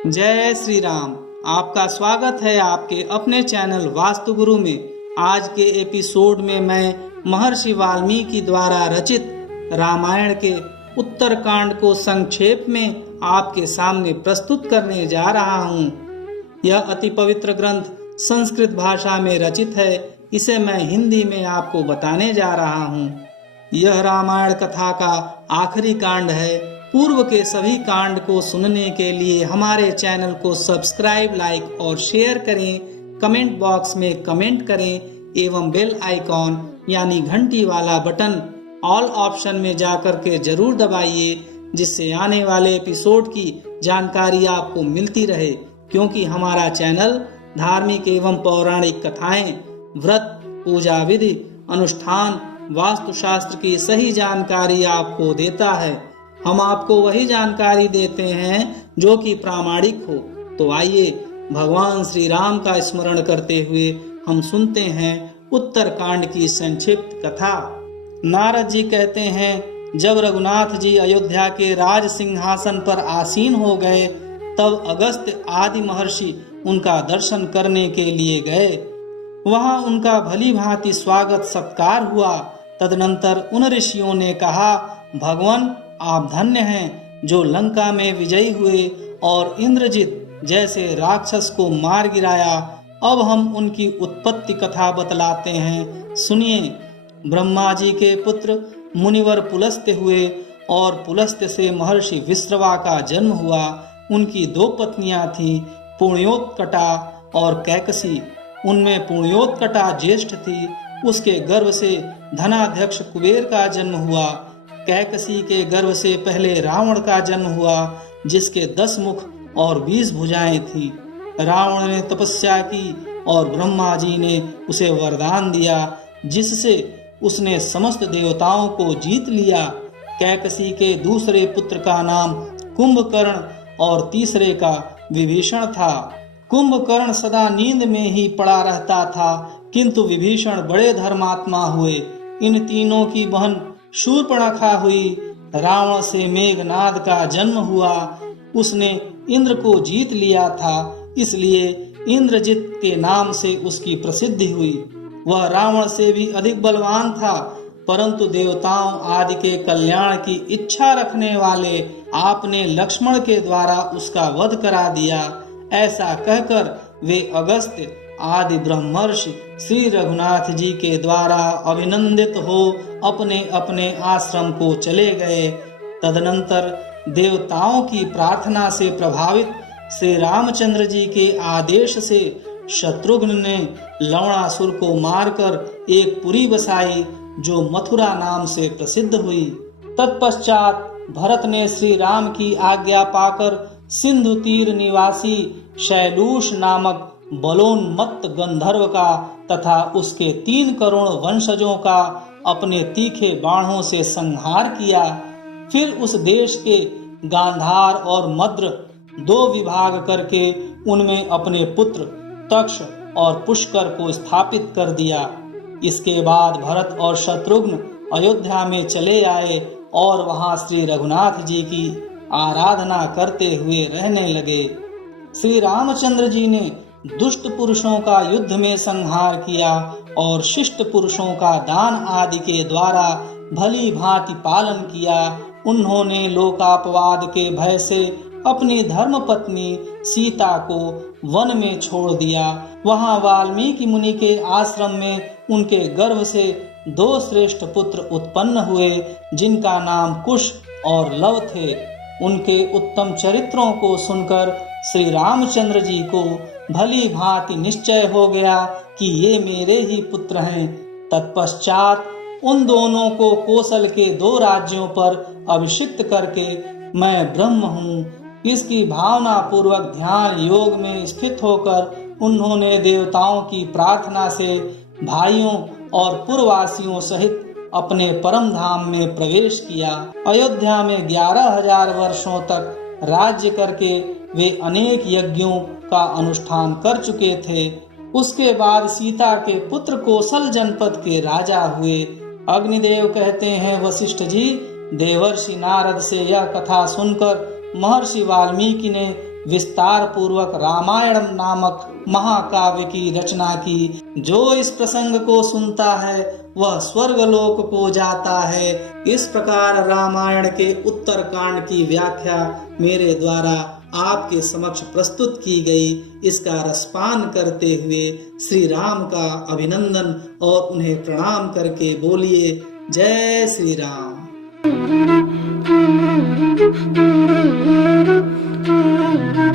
जय श्री राम। आपका स्वागत है आपके अपने चैनल वास्तु गुरु में। आज के एपिसोड में मैं महर्षि वाल्मीकि द्वारा रचित रामायण के उत्तरकांड को संक्षेप में आपके सामने प्रस्तुत करने जा रहा हूँ। यह अति पवित्र ग्रंथ संस्कृत भाषा में रचित है। इसे मैं हिंदी में आपको बताने जा रहा हूँ। यह रामायण कथा का आखिरी कांड है। पूर्व के सभी कांड को सुनने के लिए हमारे चैनल को सब्सक्राइब, लाइक और शेयर करें। कमेंट बॉक्स में कमेंट करें एवं बेल आइकॉन यानी घंटी वाला बटन ऑल ऑप्शन में जाकर के जरूर दबाइए, जिससे आने वाले एपिसोड की जानकारी आपको मिलती रहे। क्योंकि हमारा चैनल धार्मिक एवं पौराणिक कथाएं, व्रत, पूजा विधि, अनुष्ठान, वास्तुशास्त्र की सही जानकारी आपको देता है। हम आपको वही जानकारी देते हैं जो कि प्रामाणिक हो। तो आइए भगवान श्री राम का स्मरण करते हुए हम सुनते हैं उत्तरकांड की संक्षिप्त कथा। नारद जी कहते हैं, जब रघुनाथ जी अयोध्या के राज सिंहासन पर आसीन हो गए, तब अगस्त्य आदि महर्षि उनका दर्शन करने के लिए गए। वहां उनका भली भांति स्वागत सत्कार हुआ। तदनंतर उन ऋषियों ने कहा, भगवान आप धन्य हैं जो लंका में विजयी हुए और इंद्रजित जैसे राक्षस को मार गिराया। अब हम उनकी उत्पत्ति कथा बतलाते हैं, सुनिए। ब्रह्मा जी के पुत्र मुनिवर पुलस्त्य हुए और पुलस्त्य से महर्षि विश्रवा का जन्म हुआ। उनकी दो पत्नियां थीं, पुण्योत्कटा और कैकसी। उनमें पुण्योत्कटा ज्येष्ठ थी। उसके गर्भ से धनाध्यक्ष कुबेर का जन्म हुआ। कैकसी के गर्भ से पहले रावण का जन्म हुआ, जिसके 10 मुख और 20 भुजाएं थी। रावण ने तपस्या की और ब्रह्मा जी ने उसे वरदान दिया, जिससे उसने समस्त देवताओं को जीत लिया। कैकसी के दूसरे पुत्र का नाम कुंभकर्ण और तीसरे का विभीषण था। कुंभकर्ण सदा नींद में ही पड़ा रहता था, किंतु विभीषण बड़े धर्मात्मा हुए। इन तीनों की बहन शूर्पणखा हुई। रावण से मेघनाद का जन्म हुआ। उसने इंद्र को जीत लिया था, इसलिए इंद्रजित के नाम से उसकी प्रसिद्धि हुई। वह रावण से भी अधिक बलवान था, परंतु देवताओं आदि के कल्याण की इच्छा रखने वाले आपने लक्ष्मण के द्वारा उसका वध करा दिया। ऐसा कहकर वे अगस्त्य आदि ब्रह्मर्षि श्री रघुनाथ जी के द्वारा अभिनंदित हो अपने अपने आश्रम को चले गए। तदनंतर देवताओं की प्रार्थना से प्रभावित श्री रामचंद्र जी के आदेश से शत्रुघ्न ने लवणासुर को मारकर एक पुरी बसाई, जो मथुरा नाम से प्रसिद्ध हुई। तत्पश्चात भरत ने श्री राम की आज्ञा पाकर सिंधु तीर निवासी शैलूष नामक बलोन्मत्त गंधर्व का तथा उसके 3 करोड़ वंशजों का अपने तीखे बाणों से संहार किया। फिर उस देश के गांधार और मद्र 2 विभाग करके उनमें अपने पुत्र तक्ष और पुष्कर को स्थापित कर दिया। इसके बाद भरत और शत्रुघ्न अयोध्या में चले आए और वहां श्री रघुनाथ जी की आराधना करते हुए रहने लगे। श्री रामचंद्र जी ने दुष्ट पुरुषों का युद्ध में संहार किया और शिष्ट पुरुषों का दान आदि के द्वारा भली भांति पालन किया। उन्होंने लोकापवाद के भय से अपनी धर्म पत्नी सीता को वन में छोड़ दिया। वहां वाल्मीकि मुनि के आश्रम में उनके गर्भ से 2 श्रेष्ठ पुत्र उत्पन्न हुए, जिनका नाम कुश और लव थे। उनके उत्तम चरित्रों को सुनकर श्री रामचंद्र जी को भली भांति निश्चय हो गया कि ये मेरे ही पुत्र हैं। तत्पश्चात उन दोनों को कौशल के 2 राज्यों पर अभिषिक्त करके मैं ब्रह्म हूँ, इसकी भावना पूर्वक ध्यान योग में स्थित होकर उन्होंने देवताओं की प्रार्थना से भाइयों और पुरवासियों सहित अपने परम धाम में प्रवेश किया। अयोध्या में 11,000 वर्षों तक राज्य करके वे अनेक यज्ञों का अनुष्ठान कर चुके थे। उसके बाद सीता के पुत्र कौशल जनपद के राजा हुए। अग्निदेव कहते हैं, वशिष्ठ जी, देवर्षि नारद से यह कथा सुनकर महर्षि वाल्मीकि ने विस्तार पूर्वक रामायण नामक महाकाव्य की रचना की। जो इस प्रसंग को सुनता है वह स्वर्गलोक को जाता है। इस प्रकार रामायण के उत्तर कांड की व्याख्या मेरे द्वारा आपके समक्ष प्रस्तुत की गई। इसका रसपान करते हुए श्री राम का अभिनंदन और उन्हें प्रणाम करके बोलिए जय श्री राम।